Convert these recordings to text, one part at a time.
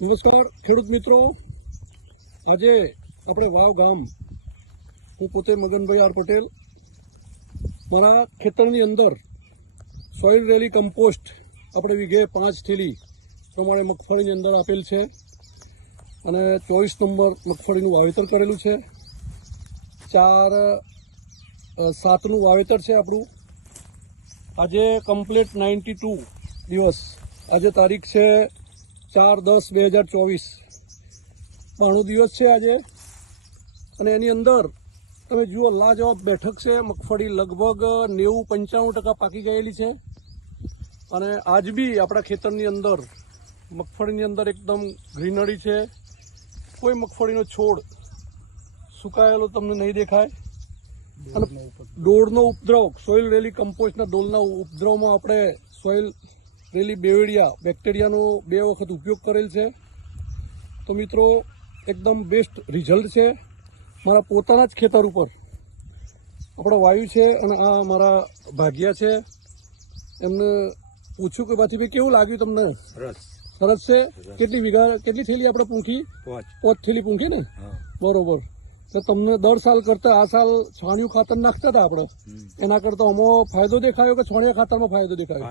નમસ્કાર, ખેડૂત મિત્રો. આજે આપણે વાવ ગામ, હું પોતે મગનભાઈ આર પટેલ. મારા ખેતરની અંદર સોઇલ રેલી કમ્પોસ્ટ આપણે વીઘે પાંચ થેલી પ્રમાણે મગફળીની અંદર આપેલ છે અને ચોવીસ નંબર મગફળીનું વાવેતર કરેલું છે. ચાર સાતનું વાવેતર છે આપણું. આજે કમ્પ્લીટ નાઇન્ટી ટુ દિવસ. આજે તારીખ છે ચાર દસ બે હજાર ચોવીસ. બાણું દિવસ છે આજે. અને એની અંદર તમે જુઓ લાજવાબ બેઠક છે. મગફળી લગભગ નેવું પંચાણું ટકા પાકી ગયેલી છે. અને આજ બી આપણા ખેતરની અંદર મગફળીની અંદર એકદમ ગ્રીનરી છે. કોઈ મગફળીનો છોડ સુકાયેલો તમને નહીં દેખાય. અને ડોળનો ઉપદ્રવ. સોઇલ રેલી કમ્પોસ્ટના ડોલના ઉપદ્રવમાં આપણે સોઇલ રેલી બેવડિયા બેક્ટેરિયાનો બે વખત ઉપયોગ કરેલ છે. તો મિત્રો એકદમ બેસ્ટ રિઝલ્ટ છે. મારા પોતાના જ ખેતર ઉપર આપણો વાયુ છે અને આ મારા ભાગ્યા છે. એમને પૂછ્યું કે પાછી ભાઈ કેવું લાગ્યું તમને? સરસ. છે? કેટલી વીઘા કેટલી થેલી આપણે પૂંખી? પાંચ. થેલી પૂંખી ને? બરોબર. તો તમને દર સાલ કરતા આ સાલ છાણિયું ખાતર નાખતા હતા આપણે. એના કરતા અમો ફાયદો દેખાયો કે છોણિયા ખાતરમાં ફાયદો દેખાયો.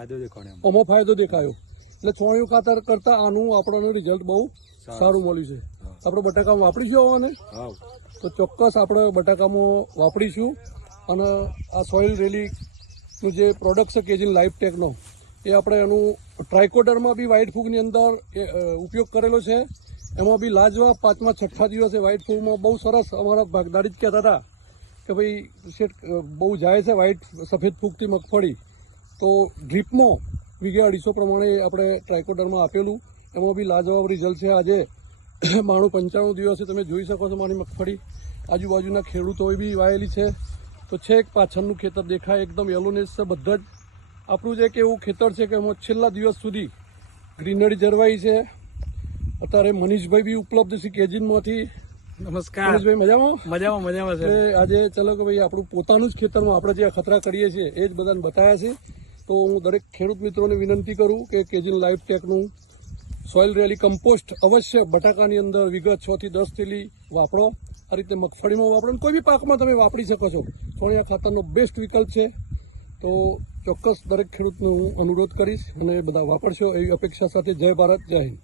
અમો ફાયદો દેખાયો. એટલે છોણિયું ખાતર કરતા આનું આપણને રિઝલ્ટ બહુ સારું. મળ્યું છે. આપણે બટાકામાં વાપરીશું હાવ. તો ચોક્કસ આપણે બટાકામાં વાપરીશું. અને આ સોઇલ રેલીનું જે પ્રોડક્ટ છે કેજીન લાઈફ ટેકનો એ આપણે એનું ટ્રાયકોડરમાં બી વ્હાઇટ ફૂગની અંદર ઉપયોગ કરેલો છે. એમાં બી લાજવાબ પાંચમા, છઠ્ઠા દિવસે વ્હાઇટ ફૂગમાં બહુ સરસ અમારા ભાગદારી જ કહેતા હતા કે ભાઈ, શેઠ બહુ જાય છે વ્હાઇટ સફેદ ફૂગથી મગફળી. તો ડ્રીપમાં વીઘે અઢીસો પ્રમાણે આપણે ટ્રાયકોડરમાં આપેલું. એમાં બી લાજવાબ રિઝલ્ટ છે આજે. માણું પંચાણું દિવસે તમે જોઈ શકો છો મારી મગફળી. આજુબાજુના ખેડૂતોએ બી વાયેલી છે. તો છેક પાછળનું ખેતર દેખાય, એકદમ યલોનેસ છે બધા જ. આપણું જે એક એવું ખેતર છે કે એમાં છેલ્લા દિવસ સુધી ગ્રીનરી જળવાઈ છે. અત્યારે મનીષભાઈ બી ઉપલબ્ધ છે કેજીનમાંથી. નમસ્કાર. મનીષભાઈ મજામાં? મજામાં મજામાં છે. આજે ચલો કે ભાઈ આપણું પોતાનું જ ખેતરમાં આપણે જે ખતરા કરીએ છીએ એ જ બધાને બતાવ્યા છે. તો હું દરેક ખેડૂત મિત્રોને વિનંતી કરું કે કેજીન લાઈફ ટેકનું સોઇલ રેલી કમ્પોસ્ટ અવશ્ય બટાકાની અંદર વિગત છ થી દસ થેલી વાપરો. આ રીતે મગફળીમાં વાપરો અને કોઈ બી પાકમાં તમે વાપરી શકો છો. સોનિયા ખાતરનો બેસ્ટ વિકલ્પ છે. તો ચોક્કસ દરેક ખેડૂતને હું અનુરોધ કરીશ અને બધા વાપરશો એવી અપેક્ષા સાથે જય ભારત જય હિન્દ.